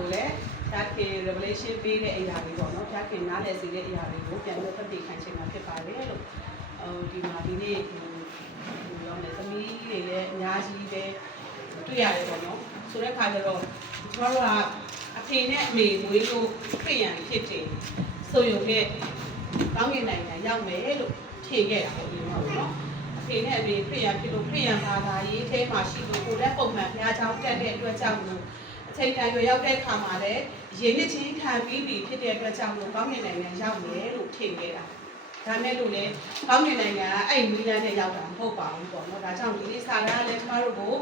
ကိုလည်းဖျားခင် revelation ပေးတဲ့အရာတွေပေါ့နော်ဖျားခင်နားလည်စေတဲ့အရာတွေကိုပြန်လို့ပတ်တည်ခံခြင်းမှာဖြစ်ပါတယ်လို့ဟိုဒီမှာဒီနေ့ဟိုဟိုရောလေသမီးတွေလည်းအများကြီးပဲတွေ့ရတယ်ပေါ့နော်ဆိုတဲ့ခါကျတော့ကျွန်တော်တို့ကအဖေနဲ့အမေမွေးလို့ပြင်ရန်ဖြစ်တယ်ဆိုရုံနဲ့ကောင်းကင်နိုင်ငံရောက်မယ်လို့ထင်ခဲ့တာပေါ့ဒီမှာပေါ့နော်အဖေနဲ့အမေခရိယန်ဖြစ်လို့ခရိယန်ဘာသာရေးအဲမှာရှိလို့ကိုယ်လည်းပုံမှန်ဘုရားကျောင်းတက်တဲ့အတွက်ကြောင့်လို့ အချိန်တန်ရွယ်ရောက်တဲ့အခါမှာလည်းရင်းနှီးချင်းခံပြီးပြီဖြစ်တဲ့အတွက်ကြောင့်လို့ကောင်းကင်နိုင်ငံရောက်မယ်လို့ထင်ခဲ့တာဒါနဲ့လို့လည်းကောင်းကင်နိုင်ငံကအဲ့ဒီလမ်းနဲ့ရောက်တာမဟုတ်ပါဘူးပေါ့နော်ဒါကြောင့်ဒီနေ့စာရန်လည်းကျမတို့ကို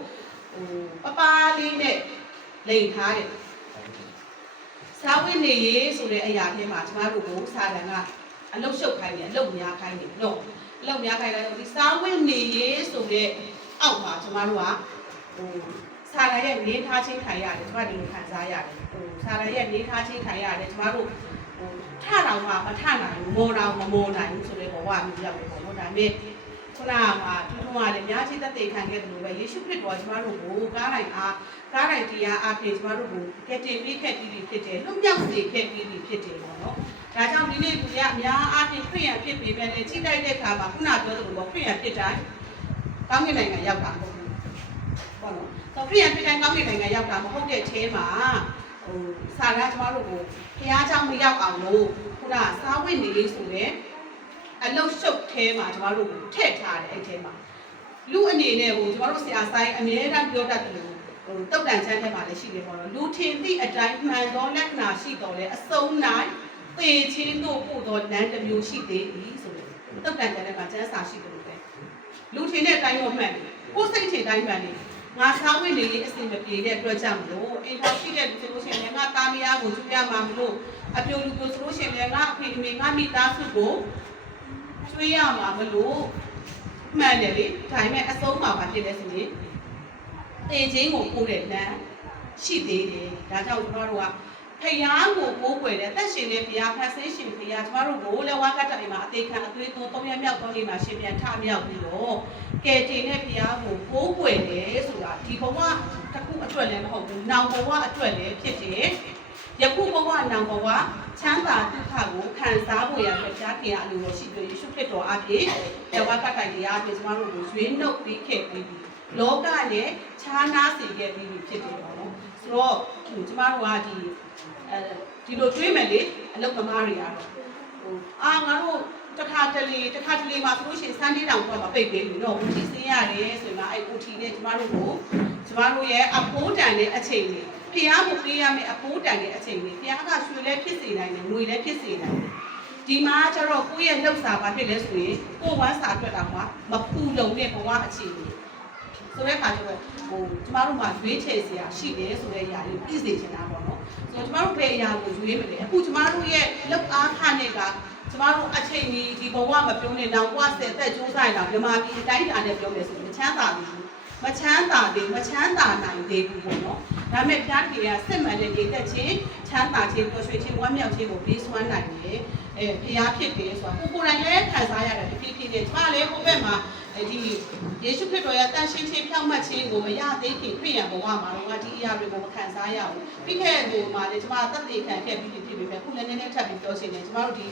ဟိုပပလေးနဲ့လိန်ထားတယ်စာဝိနေရေးဆိုတဲ့အရာထဲမှာကျမတို့ကိုစာရန်ကအလုတ်ရှုပ်ခိုင်းတယ်အလုတ်များခိုင်းတယ်နော်လောက်များခိုင်းတယ်ဒီစားဝင်နေရေးဆိုတဲ့အောက်မှာကျမတို့ကဟို ဆာလာရဲ့နေထားချင်းခံရတယ်ကျမဒီလိုခံစားရတယ်ဟိုဆာလာရဲ့နေထားချင်းခံရတယ်ကျမတို့ဟိုထတော်မှာမထနိုင်ဘူးမောတော်မမောနိုင်ဘူးဆိုတဲ့ဘဝမျိုးရောက်တယ်ပေါ့နော်ဒါပေမဲ့ခုနကမှာထူးထူးကလည်းများချင်းသက်သေခံခဲ့တယ်လို့ပဲယေရှုခရစ်တော်ကျမတို့ကိုကားတိုင်းအားကားတိုင်းတရားအားဖြင့်ကျမတို့ကိုကယ်တင်ပေးခဲ့ပြီးပြီဖြစ်တယ်လွတ်မြောက်စေခဲ့ပြီးပြီဖြစ်တယ်ပေါ့နော်ဒါကြောင့်ဒီနေ့သူကအများအားဖြင့်ခရိယံဖြစ်ပေမဲ့လည်းချိန်တိုက်တဲ့အခါမှာခုနပြောသလိုပေါ့ခရိယံဖြစ်တိုင်းကောင်းကင်နိုင်ငံရောက်တာမ ဟုတ်ဘူး။ဟုတ်နော်။ဆိုခရိယံဖြစ်တိုင်းကောင်းကင်နိုင်ငံရောက်တာမဟုတ်တဲ့အထဲမှာဟိုစာရကျမတို့ကိုဘုရားเจ้าမရောက်အောင်လို့ခုနစားဝတ်နေလေးဆိုတဲ့အလုတ်ရှုပ်ထဲမှာကျမတို့ကိုထည့်ထားတယ်အဲ့ထဲမှာလူအနေနဲ့ကိုကျမတို့ဆရာဆိုင်အမြဲတမ်းပြောတတ်တယ်လို့ဟိုတုတ်တန်ချမ်းထဲမှာလည်းရှိတယ်ပေါ့နော်လူထင်သည့်အတိုင်းမှန်သောလက္ခဏာရှိတော်လဲအစုံနိုင် သေချင်းတို့ပို့တော့လမ်းတစ်မျိုးရှိသေးပြီဆိုတော့တုတ်တန်ကြတဲ့မှာကျန်းစာရှိတယ်လို့ပဲလူထင်တဲ့အတိုင်းတော့မှန်တယ်ကိုယ်စိတ်ထင်တိုင်းမှန်တယ် ငါစားဝင်နေရေးအစီမပြေတဲ့အတွက်ကြောင့်မလို့အိမ်ထောင်ရှိတဲ့လူဆိုလို့ရှိရင်လည်းငါသားမယားကိုကျွေးရမှာမလို့အပြိုလူကိုဆိုလို့ရှိရင်လည်းငါအဖေအမေငါမိသားစုကိုကျွေးရမှာမလို့မှန်တယ်လေဒါပေမဲ့အဆုံးမှာပါဖြစ်လဲဆိုရင်တေချင်းကိုပို့တဲ့လမ်းရှိသေးတယ်ဒါကြောင့်ကျွန်တော်တို့က ဖယားကိုကိုးကွယ်တဲ့တက်ရှင်တဲ့ဖယားဖတ်ဆင်းရှင်ဖယားကျမတို့ကိုလည်းဝါကတ္တအိမ်မှာအသေးခံအသွေးသွန်းသုံးရမြောက်သုံးလေးမှာရှင်ပြန်ထမြောက်ပြီးတော့ကဲတင်တဲ့ဖယားကိုကိုးကွယ်တယ်ဆိုတာဒီဘဝတစ်ခုအတွက်လည်းမဟုတ်ဘူးနောင်ဘဝအတွက်လည်းဖြစ်တယ်ယခုဘဝနောင်ဘဝချမ်းသာဒုက္ခကိုခံစားဖို့ရတဲ့ဖယားခင်အလိုတော်ရှိပြီးယေရှုခရစ်တော်အဖြစ်ဇဝကတ္တတရားအဖြစ်ကျမတို့ကိုရွေးနှုတ်ပြီးခဲ့ပြီးပြီလောကနဲ့ခြားနာစေခဲ့ပြီးပြီဖြစ်တယ်ပေါ့နော် ဆိုတော့ကျမတို့ကဒီအဲဒီလိုတွေးမယ်လေအလုပ်သမားတွေကတော့ဟိုအာငါတို့တစ်ခါတလေတစ်ခါတလေမှာဆိုလို့ရှိရင်စမ်းလေးတောင်တော့မပိတ်ပေးဘူးနော်ဦးတီစင်းရတယ်ဆိုရင်အဲ့ဦးတီနဲ့ကျမတို့ကိုကျမတို့ရဲ့အဖိုးတန်တဲ့အချိန်တွေဖျားဖို့ပေးရမယ့်အဖိုးတန်တဲ့အချိန်တွေဖျားကရွှေလည်းဖြစ်စေနိုင်တယ်ငွေလည်းဖြစ်စေနိုင်တယ်ဒီမှာကျတော့ကိုယ့်ရဲ့လှုပ်စာပါဖြစ်လဲဆိုရင်ကိုယ်ဝမ်းစာအတွက်တော့မဖူလုံတဲ့ဘဝအခြေအနေ ဆိုတဲ့အခါကျတော့ဟိုကျမတို့မှာရွေးချယ်စရာရှိတယ်ဆိုတဲ့အရာလေးပြည့်စေချင်တာပေါ့နော်ဆိုတော့ကျမတို့ဘယ်အရာကိုရွေးမလဲအခုကျမတို့ရဲ့လောက်အားခနဲ့ကကျမတို့အချိန်ကြီးဒီဘဝမပြုံးနေတော့ဘဝဆက်သက်ကြိုးစားရတာမြမပြည်အတိုင်းအတာနဲ့ပြောမယ်ဆိုရင်မချမ်းသာဘူးမချမ်းသာသေးမချမ်းသာနိုင်သေးဘူးပေါ့နော်ဒါပေမဲ့ဖျားကြီးကစစ်မှန်တဲ့နေသက်ချင်းချမ်းသာခြင်းပျော်ရွှင်ခြင်းဝမ်းမြောက်ခြင်းကိုပေးစွမ်းနိုင်တယ်အဲဖျားဖြစ်တယ်ဆိုတာကိုကိုယ်တိုင်လည်းခံစားရတယ်ဖြစ်ဖြစ်နဲ့ကျမလည်းဟိုဘက်မှာအဲ ဒီယေရှုခရစ်တော်ရဲ့တန်ရှင်းခြင်းဖြောင့်မတ်ခြင်းကိုမရသေးခင်ခရိယံဘဝမှာတော့ဒီအရာတွေကိုမခံစားရဘူးပြီးခဲ့တဲ့မှာလည်းကျမသက်သေခံခဲ့ပြီးဖြစ်ပေမဲ့ခုလည်းနည်းနည်းထပ်ပြီးပြောချင်တယ်ကျမတို့ဒီ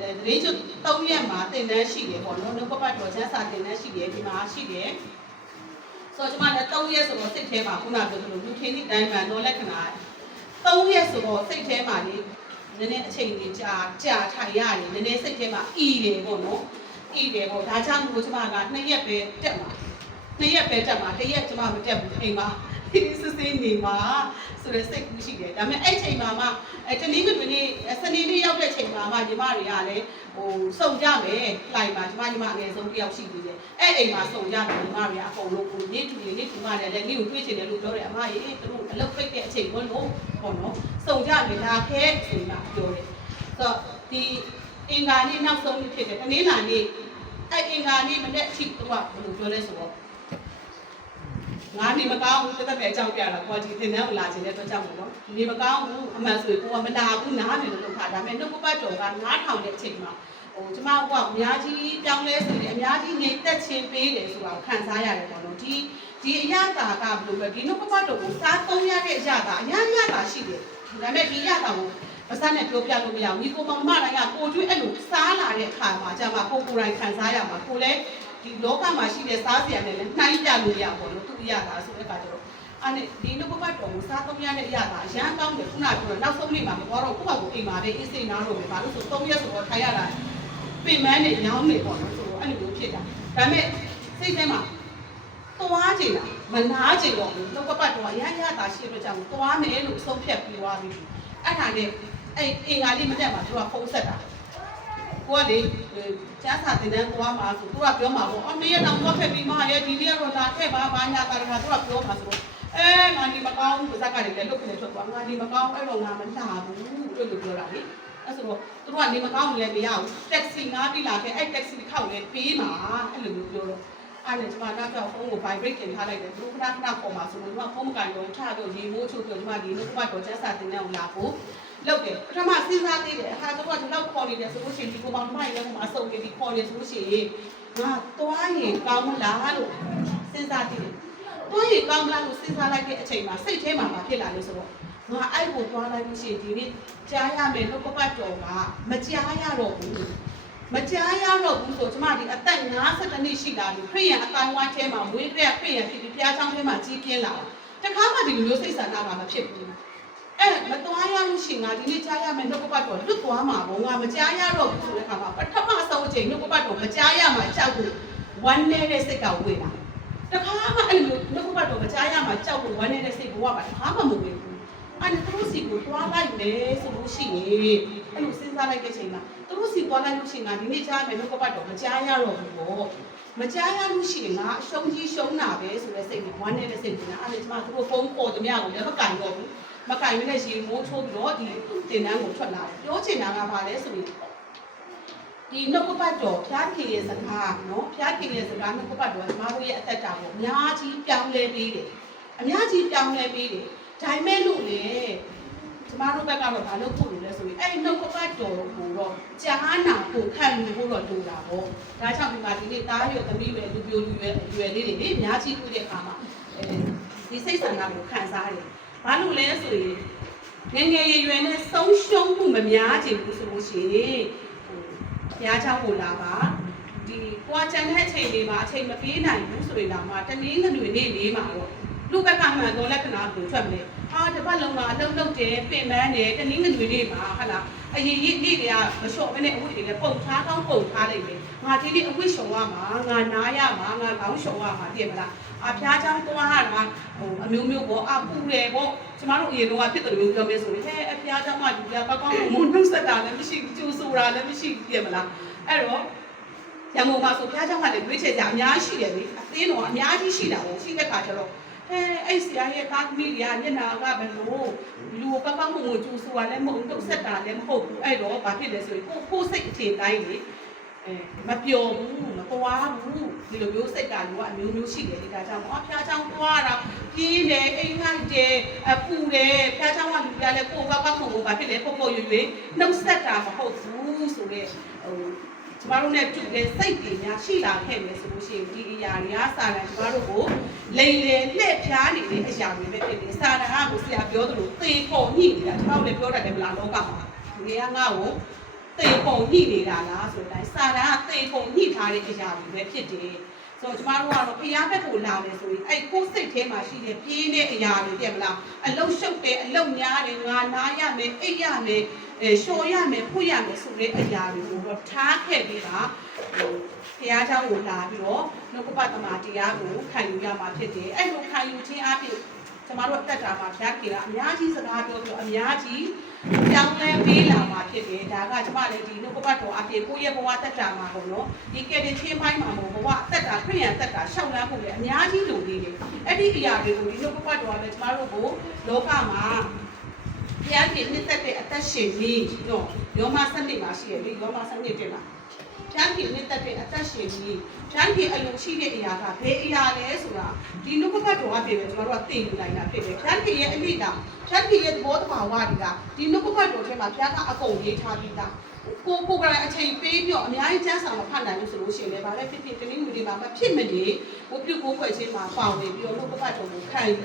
တရင်ကျွ၃ရက်မှာတင်တန်းရှိတယ်ပေါ့နော်နှုတ်ကပတ်တော်ချမ်းစာတင်တန်းရှိတယ်ဒီမှာရှိတယ်ဆိုတော့ကျမလည်း၃ရက်ဆိုတော့စိတ်ထဲမှာခုနကပြောသလိုလူထင်းသည့်တိုင်းမှန်တော့လက္ခဏာ၃ရက်ဆိုတော့စိတ်ထဲမှာလေနည်းနည်းအချိန်ကြီးကြာကြာထိုင်ရရင်နည်းနည်းစိတ်ထဲမှာအီတယ်ပေါ့နော် အီတယ်ပေါ့ဒါကြောင့်မို့ကျမက2ရက်ပဲတက်မှာ2ရက်ပဲတက်မှာတစ်ရက်ကျမမတက်ဘူးအိမ်မှာစစ်စစ်နေမှာဆိုတဲ့စိတ်ကူးရှိတယ်ဒါပေမဲ့အဲ့ချိန်မှာမှအဲတနည်းကတနည်းစနေနေ့ရောက်တဲ့ချိန်မှာမှညီမတွေကလည်းဟိုစုံကြမယ်လိုက်ပါညီမညီမအငယ်ဆုံးတစ်ယောက်ရှိသေးတယ်အဲ့အိမ်မှာစုံကြမယ်ညီမတွေကအကုန်လုံးကိုနေ့တူနေ့တူမနဲ့လည်းနေ့ကိုတွေ့ချင်တယ်လို့ပြောတယ်အမရေသူတို့အလုပ်ပိတ်တဲ့အချိန်ဘုန်းလို့ပေါ့နော်စုံကြမယ်လာခဲဆိုမှပြောတယ်ဆိုတော့ဒီအင်္ဂါနေ့နောက်ဆုံးနေ့ဖြစ်တယ်တနင်္လာနေ့ အဲ့အင်္ဂါနေ့မနေ့အထိသူကဘယ်လိုပြောလဲဆိုတော့ငါနေမကောင်းဘူးတက်တက်ပဲအကြောင်းပြတာကိုကဒီသင်တန်းကိုလာခြင်းတဲ့အတွက်ကြောင့်မို့နော်နေမကောင်းဘူးအမှန်ဆိုရင်ကိုကမလာဘူးနားတယ်လို့လုပ်တာဒါပေမဲ့နှုတ်ပတ်တော်က9000တဲ့အချိန်မှာဟိုကျမကအများကြီးပြောင်းလဲစေတယ်အများကြီးငြိမ်သက်ခြင်းပေးတယ်ဆိုတာကိုခံစားရတယ်ပေါ့နော်ဒီဒီအရာတာကဘယ်လိုပဲဒီနှုတ်ပတ်တော်ကိုစားသုံးရတဲ့အရာကအများကြီးတာရှိတယ်ဒါပေမဲ့ဒီရတာကို မစနဲ့ပြောပြလို့မရဘူးဒီကိုမောင်မတိုင်းကကိုကျွေးအဲ့လိုစားလာတဲ့အခါမှာじゃမှာကိုကိုယ်တိုင်ခံစားရမှာကိုလည်းဒီလောကမှာရှိတဲ့စားစရာနဲ့လည်းနှိုင်းပြလို့ရပါတော့သူရတာဆိုတဲ့အခါကျတော့အဲ့နဲ့ဒီနုပပတ်တော်ကိုစားသုံးရတဲ့အရာကအရန်ကောင်းတယ်ခုနကပြောတော့နောက်ဆုံးနေ့မှာမတော်တော့ကိုယ့်ဘာကိုအိမ်မှာပဲအေးစိတ်နားတော့ပဲဘာလို့ဆိုသုံးရက်ဆိုတော့ထိုင်ရတာပင်မန်းနဲ့ညောင်းနေပေါ့နော်ဆိုတော့အဲ့လိုမျိုးဖြစ်တာဒါပေမဲ့စိတ်ထဲမှာသွားကြည့်တာမနာကြည့်တော့ဘူးလောကပတ်တော့ရရတာရှိလို့ကြောင့်သွားမယ်လို့ဆုံးဖြတ်ပြီးသွားပြီ အဲ့ဒါနဲ့အဲ့အင်္ဂါလေးမတက်ပါသူကဖုံးဆက်တာကိုကလေကျန်းစာတင်တန်းသွားမှာဆိုသူကပြောမှာပေါ့အော်နေ့ရက်တော့သွားခဲ့ပြီးမှရဲ့ဒီနေ့ကတော့လာခဲ့ပါဘာညာတာကသူကပြောမှာဆိုအဲငါဒီမကောင်းဘူးဇက်ကလည်းလုတ်ခနဲ့ထွက်သွားငါဒီမကောင်းအဲ့တော့ငါမလာဘူးလို့လို့ပြောတာလေအဲ့ဆိုတော့သူတို့ကနေမကောင်းလည်းမရဘူးတက်ဆီငါးပြီးလာခဲ့အဲ့တက်ဆီခောက်လည်းပေးမှာအဲ့လိုမျိုးပြောတော့ အဲ့ဒါကျမနောက်တော့ဖုန်းကို vibrate တင်ထားလိုက်တယ်သူတို့ခဏခဏပေါ်မှာဆိုလို့ကဖုန်းမကန်တော့ထတော့ရေမိုးချိုးပြီးကျမဒီနေ့ကတော့ကျန်းစာတင်တဲ့ဟိုလာဖို့လုပ်တယ်ပထမစဉ်းစားသေးတယ်ဟာတော့ဒီလောက်ခေါ်နေတယ်ဆိုလို့ရှိရင်ဒီကိုပေါင်းမိုက်လည်းဟိုမှာအစုံနေပြီးခေါ်နေဆိုလို့ရှိရင်ငါသွားရင်ကောင်းမလားလို့စဉ်းစားသေးတယ်သွားရင်ကောင်းမလားလို့စဉ်းစားလိုက်တဲ့အချိန်မှာစိတ်ထဲမှာမဖြစ်လာလို့ဆိုတော့ငါအဲ့ကိုသွားလိုက်လို့ရှိရင်ဒီနေ့ကြားရမယ်လို့ကပတ်တော်ကမကြားရတော့ဘူး မကြားရတော့ဘူးဆိုကျမဒီအသက်52နှစ်ရှိလာပြီခရိယံအတိုင်းဝိုင်းထဲမှာမွေးကြရခရိယံဖြစ်ပြီးဘုရားကျောင်းထဲမှာကြီးပြင်းလာတာတခါမှဒီလိုမျိုးစိတ်ဆန္ဒကမဖြစ်ဘူးအဲမသွားရလို့ရှိရင်ငါဒီနေ့ကြားရမယ်နှုတ်ကပတ်တော်လွတ်သွားမှာပေါ့ငါမကြားရတော့ဘူးဆိုတဲ့အခါမှာပထမဆုံးအချိန်နှုတ်ကပတ်တော်မကြားရမှာကြောက်ဘူးဝမ်းနေတဲ့စိတ်ကဝေးလာတခါမှအဲ့လိုနှုတ်ကပတ်တော်မကြားရမှာကြောက်ဘူးဝမ်းနေတဲ့စိတ်ဘဝမှာတခါမှမဝေးဘူး အဲ့ဒါသူတို့စီကိုသွားလိုက်မယ်ဆိုလို့ရှိရင်အဲ့လိုစဉ်းစားလိုက်တဲ့ချိန်မှာသူတို့စီသွားလိုက်လို့ရှိရင်ငါဒီနေ့ကြားမယ်လို့ကပတ်တော့မကြားရတော့ဘူးပေါ့မကြားရလို့ရှိရင်ငါအရှုံးကြီးရှုံးတာပဲဆိုတဲ့စိတ်နဲ့ဝမ်းနေတဲ့စိတ်နဲ့အဲ့ဒါကျမသူတို့ဖုန်းခေါ်တမရကိုလည်းမကင်တော့ဘူးမကင်မနဲ့ရေမိုးချိုးပြီးတော့ဒီတင်တန်းကိုထွက်လာတယ်ပြောချင်တာကဘာလဲဆိုရင်ဒီနှုတ်ကပတ်တော်ဖျားခင်ရဲ့စကားနော်ဖျားခင်ရဲ့စကားနှုတ်ကပတ်တော်ကကျမတို့ရဲ့အသက်တာကိုအများကြီးပြောင်းလဲပေးတယ်အများကြီးပြောင်းလဲပေးတယ် ဒါပေမဲ့လို့လေကျမတို့ဘက်ကတော့ဘာလို့ဖို့လို့လဲဆိုရင်အဲ့ဒီနှုတ်ကပတ်တော်ကိုတော့ကြားနာကိုခံယူဖို့တော့လိုတာပေါ့ဒါကြောင့်ဒီမှာဒီနေ့တားရွယ်သမီးရွယ်လူပြိုလူရွယ်ရွယ်လေးတွေလေအများကြီးတွေ့တဲ့အခါမှာအဲဒီစိတ်ဆန္ဒကိုခံစားရတယ်ဘာလို့လဲဆိုရင်ငယ်ငယ်ရွယ်ရွယ်နဲ့ဆုံးရှုံးမှုမများချင်ဘူးဆိုလို့ရှိရင်ဟိုဘုရားเจ้าကိုလာပါဒီကွာချန်တဲ့အချိန်လေးမှာအချိန်မပြေးနိုင်ဘူးဆိုရင်တော့မှတနည်းငွေနေ့လေးမှာတော့ လူဘက်ကမှန်သောလက္ခဏာကိုထွက်မလဲအာတစ်ပတ်လုံးမှာအလုံးလုံးတယ်ပင်ပန်းတယ်တနည်းငွေတွေမှာဟလာအရင်ရစ်နေ့တွေကမလျှော့ဘဲနဲ့အဝတ်တွေလည်းပုံထားကောင်းပုံထားလိုက်တယ်ငါဒီနေ့အဝတ်လျှော်ရမှာငါနားရမှာငါခေါင်းလျှော်ရမှာသိရမလားအဖျားချောင်းသွားရတာဟိုအမျိုးမျိုးပေါ့အပူတယ်ပေါ့ကျမတို့အရင်တော့ဖြစ်တယ်လို့ပြောမယ်ဆိုရင်ဟဲ့အဖျားချောင်းမှဒီကကောင်းကောင်းမုန်းနှုတ်ဆက်တာလည်းမရှိကြိုးဆိုတာလည်းမရှိသိရမလားအဲ့တော့ရန်ကုန်မှာဆိုဖျားချောင်းကလည်းတွေးချယ်ကြအများကြီးရှိတယ်လေအသင်းတော်အများကြီးရှိတာပေါ့ရှိတဲ့ခါကျတော့ ဟဲအဲ့ဆရာရဲ့သားသမီးတွေကမျက်နာကဘယ်လိုလူပပမှုကိုကျူဆိုတာလည်းမဟုတ်တော့ဆက်တာလည်းမဟုတ်ဘူးအဲ့တော့ဘာဖြစ်လဲဆိုရင်ကိုကိုစိတ်အခြေတိုင်းလေအဲမပျော်ဘူးမပွားဘူးဒီလိုမျိုးစိတ်ကလူကအမျိုးမျိုးရှိတယ်ဒီကကြောင့်အဖျားချောင်းသွားတာပြေးတယ်အိမ်ငိုက်တယ်အပူတယ်ဖျားချောင်းကလူပြလဲကိုပပမှုကိုဘာဖြစ်လဲပုံပုံရွရွနှုတ်ဆက်တာမဟုတ်ဘူးဆိုတော့ဟို ကျမတို့နဲ့တူတဲ့စိတ်တွေများရှိလာခဲ့မယ်ဆိုလို့ရှိရင်ဒီအရာတွေကစာရန်ကျမတို့ကိုလိမ်လည်လှည့်ဖျားနေတဲ့အရာတွေပဲဖြစ်တယ်စာရန်ကကိုဆရာပြောသလိုသေဖို့ညှိနေတာကျမတို့လည်းပြောတတ်တယ်မလားလောကမှာဒီကငါ့ကိုသေဖို့ညှိနေတာလားဆိုတဲ့အတိုင်းစာရန်ကသေဖို့ညှိထားတဲ့အရာတွေပဲဖြစ်တယ်ဆိုတော့ကျမတို့ကတော့ဖျားဘက်ကိုလာမယ်ဆိုရင်အဲ့ကိုယ်စိတ်ထဲမှာရှိတဲ့ပြင်းတဲ့အရာတွေပြက်မလားအလုတ်ရှုပ်တယ်အလုတ်များတယ်ငါနားရမယ်အိတ်ရမယ် အဲလျှော်ရမယ်ဖွရမယ်ဆိုတဲ့အရာတွေကိုတော့ထားခဲ့ပြီးပါဟိုဘုရားเจ้าကိုလာပြီးတော့နှုတ်ကပတ်သမာတရားကိုခံယူရမှာဖြစ်တယ်အဲ့လိုခံယူခြင်းအပြင်ကျမတို့အသက်တာမှာဘုရားခင်ကအများကြီးစကားပြောပြီးတော့အများကြီးကြောင်းလဲပေးလာမှာဖြစ်တယ်ဒါကကျမလည်းဒီနှုတ်ကပတ်တော်အပြင်ကိုယ့်ရဲ့ဘဝသက်တာမှာပေါ့နော်ဒီကဲတဲ့ချင်းပိုင်းမှာမို့ဘဝအသက်တာခရိယန်သက်တာရှောက်လန်းဖို့လည်းအများကြီးလိုနေတယ်အဲ့ဒီအရာတွေကိုဒီနှုတ်ကပတ်တော်ကလည်းကျမတို့ကိုလောကမှာ ဘုရားရှင်နှစ်သက်တဲ့အသက်ရှင်ကြီးနော်ယောမစနစ်မှာရှိရလေယောမစနစ်တင်မှာဘုရားရှင်နှစ်သက်တဲ့အသက်ရှင်ကြီးဘုရားရှင်အလိုရှိတဲ့အရာကဘယ်အရာလဲဆိုတာဒီနုပကတ်တော်ကပြင်ပဲကျွန်တော်တို့ကသိယူနိုင်တာဖြစ်တယ်ဘုရားရှင်ရဲ့အမိတာဘုရားရှင်ရဲ့သဘောတဘာဝတွေကဒီနုပကတ်တော်ထဲမှာဘုရားကအကုန်ရေးထားပြီးသား ကိုကိုကလည်းအချိန်ပေးပြီးတော့အများကြီးကျန်းစာမဖတ်နိုင်ဘူးဆိုလို့ရှိရင်လည်းဗာပဲဖြစ်ဖြစ်တင်းမှုတွေမှာမဖြစ်မနေကိုပြုတ်ကိုဖွဲ့ချင်းမှာပါဝင်ပြီးတော့လို့ပတ်တော်ကိုခံယူ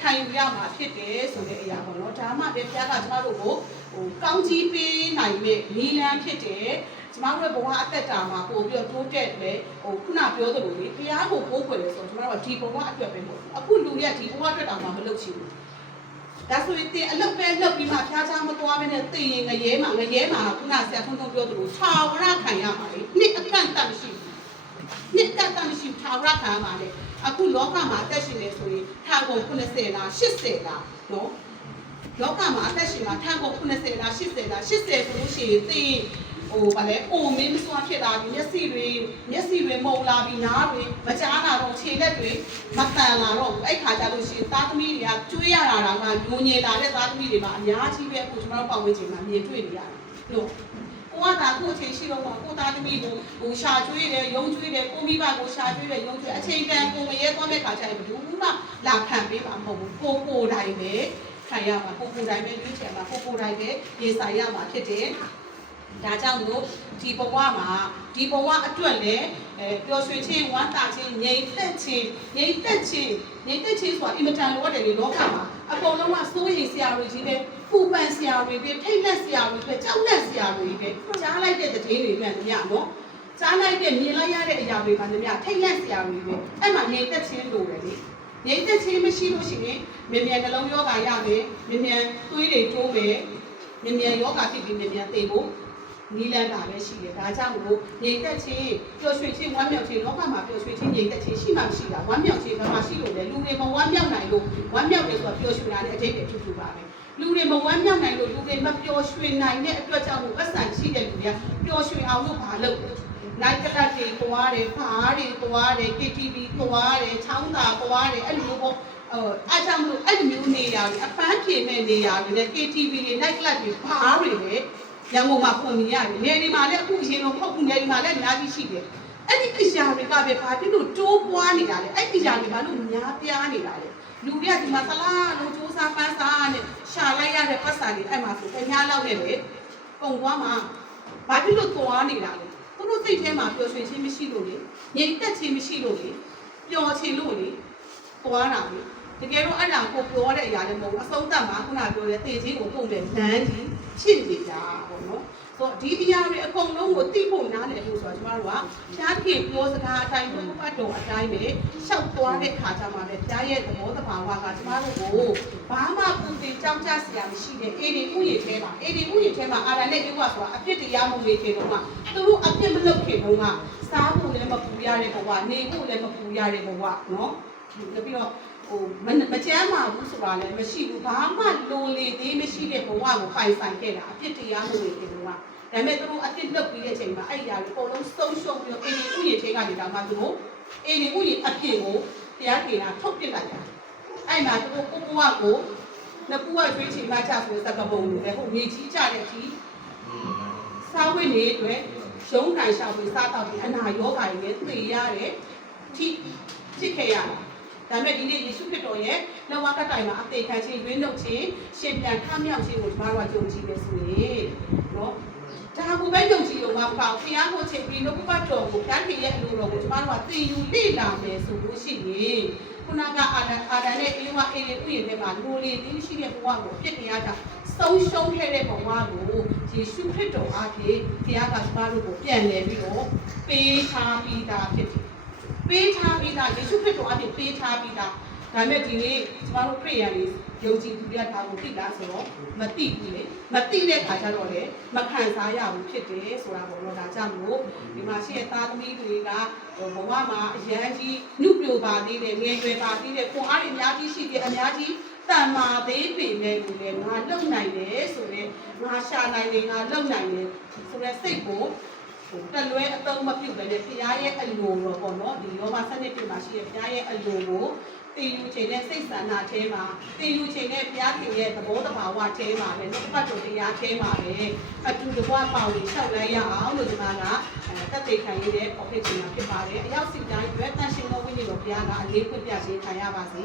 ခံယူရမှာဖြစ်တယ်ဆိုတဲ့အရာပေါ့နော်ဒါမှပဲဘုရားကကျမတို့ကိုဟိုကောင်းကြီးပေးနိုင်မဲ့နီလန်းဖြစ်တယ်ကျမတို့ရဲ့ဘဝအသက်တာမှာပို့ပြီးတော့တိုးတက်တယ်ဟိုခုနပြောသလိုလေဘုရားကိုပို့ခွေတယ်ဆိုတော့ကျမတို့ကဒီဘဝအတွက်ပဲပေါ့အခုလူတွေကဒီဘဝအတွက်တောင်မှမလုပ်ချင်ဘူး ဒါဆိုရင်တင်အလုတ်ပဲလုတ်ပြီးမှဖျားချမသွားဘဲနဲ့တင်ရင်ငရဲမှာငရဲမှာခုနဆရာခွန်းသုံးပြောသလိုခြာဝရခံရမှာလေနှစ်အကန့်တတ်မရှိဘူးနှစ်ကန့်တတ်မရှိဘူးခြာဝရခံရမှာလေအခုလောကမှာအသက်ရှင်နေဆိုရင်ထာကုန်90လား80လားနော်လောကမှာအသက်ရှင်တာထာကုန်90လား80လား80ဆိုလို့ရှိရင်တင် ဟိုဗာလဲအိုမင်းမစွာဖြစ်လာပြီမျက်စိတွေမျက်စိတွေမုံလာပြီနားတွေမကြားလာတော့ခြေလက်တွေမတန်လာတော့ဘူးအဲ့ခါကျလို့ရှိရင်သားသမီးတွေကကျွေးရတာတော့ကညိုညင်လာတဲ့သားသမီးတွေမှာအများကြီးပဲအခုကျွန်တော်တို့ပတ်ဝန်းကျင်မှာမြင်တွေ့နေရတယ်လို့ကိုကသာကိုအချိန်ရှိတော့ကိုသားသမီးကိုဟိုရှာကျွေးတယ်ရုံကျွေးတယ်ကိုမိဘကိုရှာကျွေးတယ်ရုံကျွေးအချိန်တန်ကိုမရဲသွားမဲ့ခါကျရင်ဘယ်သူမှလာခံပေးမှာမဟုတ်ဘူးကိုကိုယ်တိုင်ပဲခံရမှာကိုကိုယ်တိုင်ပဲရွေးချယ်မှာကိုကိုယ်တိုင်ပဲရေဆိုင်ရမှာဖြစ်တယ် ဒါကြောင့်မို့ဒီဘဝမှာဒီဘဝအတွက်လည်းအဲပျော်ရွှင်ခြင်းဝမ်းသာခြင်းငြိမ်သက်ခြင်းငြိမ်သက်ခြင်းငြိမ်သက်ခြင်းဆိုတာအင်မတန်လိုအပ်တယ်လေလောကမှာအကုန်လုံးကစိုးရိမ်စရာတွေကြီးပဲပူပန်စရာတွေပဲထိတ်လန့်စရာတွေပဲကြောက်လန့်စရာတွေပဲကြားလိုက်တဲ့သတင်းတွေမှန်သမျှနော်ကြားလိုက်တဲ့မြင်လိုက်ရတဲ့အရာတွေမှန်သမျှထိတ်လန့်စရာတွေပဲအဲ့မှာငြိမ်သက်ခြင်းလိုတယ်လေငြိမ်သက်ခြင်းမရှိလို့ရှိရင်မြင်မြန်နှလုံးယောဂရမယ်မြင်မြန်သွေးတွေတိုးမယ်မြင်မြန်ယောဂဖြစ်ပြီးမြင်မြန်သိဖို့ နီးလန်းတာပဲရှိတယ်ဒါကြောင့်မို့ငြိမ်သက်ခြင်းပျော်ရွှင်ခြင်းဝမ်းမြောက်ခြင်းလောကမှာပျော်ရွှင်ခြင်းငြိမ်သက်ခြင်းရှိမှမရှိတာဝမ်းမြောက်ခြင်းဘာမှရှိလို့လဲလူတွေမဝမ်းမြောက်နိုင်လို့ဝမ်းမြောက်တယ်ဆိုတာပျော်ရွှင်တာနဲ့အတိတ်ပဲထူးထူးပါပဲလူတွေမဝမ်းမြောက်နိုင်လို့လူတွေမပျော်ရွှင်နိုင်တဲ့အတွက်ကြောင့်မို့အဆန်ရှိတဲ့လူတွေကပျော်ရွှင်အောင်လို့မလုပ်ဘူးနိုင်ကလတ်တွေသွားတယ်ဖားတွေသွားတယ် KTV သွားတယ်ချောင်းသာသွားတယ်အဲ့လိုပေါ့အဲအားကြောင့်မလို့အဲ့လိုမျိုးနေရာတွေအပန်းဖြေမဲ့နေရာတွေနဲ့ KTV တွေ night club တွေဖားတွေလည်း ရန်ကုန်မှာဖွင့်နေရတယ်နေဒီမှာလည်းအခုအရင်တော့မဟုတ်ဘူးနေဒီမှာလည်းအများကြီးရှိတယ်အဲ့ဒီအရာတွေကပဲဘာဖြစ်လို့တိုးပွားနေတာလဲအဲ့ဒီအရာတွေဘာလို့များပြားနေတာလဲလူတွေကဒီမှာသလားလို့စူးစမ်းပန်းစားနဲ့ရှာလိုက်ရတဲ့ပတ်စာတွေအဲ့မှာဆိုခင်ဗျားလောက်နဲ့လေပုံသွားမှာဘာဖြစ်လို့သွားနေတာလဲသူတို့စိတ်ထဲမှာပျော်ရွှင်ခြင်းမရှိလို့လေငြိမ်သက်ခြင်းမရှိလို့လေပျော်ချင်လို့လေသွားတာလေ တကယ်တော့အဲ့ဒါကိုပြောတဲ့အရာလည်းမဟုတ်ဘူးအဆုံးသတ်မှာခုနပြောတဲ့တေခြင်းကိုပုံတဲ့လမ်းကြီးချစ်နေတာပေါ့နော်ဆိုတော့ဒီအရာတွေအကုန်လုံးကိုသိဖို့နားလည်လို့ဆိုတော့ကျမတို့ကဖျားခင်ပြောစကားအတိုင်းဘုရားတော်အတိုင်းပဲရှောက်သွားတဲ့ခါကျမှလည်းဖျားရဲ့သဘောတဘာဝကကျမတို့ကိုဘာမှပူတင်ကြောင်းကြစရာမရှိတဲ့အေဒီဥယျာဉ်ထဲမှာအေဒီဥယျာဉ်ထဲမှာအာရနဲ့ဧဝဆိုတာအပြစ်တရားမှုတွေခေတုန်းကသူတို့အပြစ်မလုပ်ခေတုန်းကစားဖို့လည်းမပူရတဲ့ဘဝနေဖို့လည်းမပူရတဲ့ဘဝနော်ပြီးတော့ ဟိုမမကြမ်းပါဘူးဆိုတာလည်းမရှိဘူးဘာမှလိုလေသေးမရှိတဲ့ဘဝကိုပိုင်ဆိုင်ခဲ့တာအပြစ်တရားမှုတွေခေတုန်းကဒါပေမဲ့သူတို့အပြစ်လုပ်ပြီးတဲ့အချိန်မှာအဲ့ဒီအရာတွေအကုန်လုံးဆုံးရှုံးပြီးတော့အေဒီဥယျာဉ်ထဲကနေတော့မှသူတို့အေဒီဥယျာဉ်အပြစ်ကိုတရားကေတာထုတ်ပစ်လိုက်တာအဲ့မှာသူတို့ကိုကိုကကိုနှစ်ပူကကျွေးချင်မှချဆိုတဲ့သက္ကပုံတွေလေဟိုမြေကြီးကြတဲ့အထိစားဝတ်နေအတွက်ရုံးကန်ရှောက်ပြီးစားတော့ပြီးအနာရောဂါတွေနဲ့သိရတယ်ထိဖြစ်ခဲ့ရတာ ဒါပေမဲ့ဒီနေ့ယေရှုခရစ်တော်ရဲ့လောကတိုင်မှာအသေးခံခြင်းရွေးနှုတ်ခြင်းရှင်ပြန်ထမြောက်ခြင်းကိုကျွန်တော်တို့ကယုံကြည်နေဆိုရင်နော်ဒါကိုပဲယုံကြည်လို့မပေါ့ဘုရားကိုချိန်ပြီးနှုတ်ပတ်တော်ကိုဖျားခင်ရဲ့အလိုတော်ကိုကျမတို့ကသိယူလေ့လာမယ်ဆိုလို့ရှိရင်ခုနကအာဒံအာဒံနဲ့အေဝါအေရီဥယျာဉ်ထဲမှာလူလေသိရှိတဲ့ဘဝကိုပြစ်တရားတာဆုံးရှုံးခဲ့တဲ့ဘဝကိုယေရှုခရစ်တော်အားဖြင့်ဘုရားကကျမတို့ကိုပြန်လည်ပြီးတော့ပေးထားပြီးသားဖြစ်တယ် ပေးထားပြီးသားယေရှုခရစ်တော်အားဖြင့်ပေးထားပြီးသားဒါမဲ့ဒီနေ့ကျမတို့ခရိယန်တွေယုံကြည်သူတွေကဒါကိုသိလားဆိုတော့မသိဘူးလေမသိတဲ့ခါကျတော့လေမခံစားရဘူးဖြစ်တယ်ဆိုတာပေါ့နော်ဒါကြောင့်မို့ဒီမှာရှိတဲ့သားသမီးတွေကဘဝမှာအရန်ကြီးညှုပ်ပြိုပါသေးတယ်ငယ်ရွယ်ပါသေးတယ်ခွန်အားတွေအများကြီးရှိတယ်အများကြီးတန်မာသေးပေမဲ့ကိုလည်းငါလုံနိုင်တယ်ဆိုတော့ငါရှာနိုင်တယ်ငါလုံနိုင်တယ်ဆိုတဲ့စိတ်ကို ဟိုတလွဲအသုံးမပြုဘဲနဲ့ဘုရားရဲ့အလိုတော်ပေါ့နော်ဒီရောမစနစ်ပြင်မှာရှိတဲ့ဘုရားရဲ့အလိုကိုတည်ယူချိန်နဲ့စိတ်ဆန္ဒထဲမှာတည်ယူချိန်နဲ့ဘုရားခင်ရဲ့သဘောတဘာဝထဲမှာလည်းနှုတ်ပတ်တော်တရားထဲမှာလည်းအတူတကွပေါင်းပြီးလျှောက်လိုက်ရအောင်လို့ဒီမှာကအဲတက်သိခံရတဲ့ပေါ်ဖြစ်ခြင်းဖြစ်ပါတယ်အရောက်စီတိုင်းအတွက်တန်ရှင်တော်ဝိညာဉ်တော်ဘုရားကအလေးဖွင့်ပြခြင်းခံရပါစေ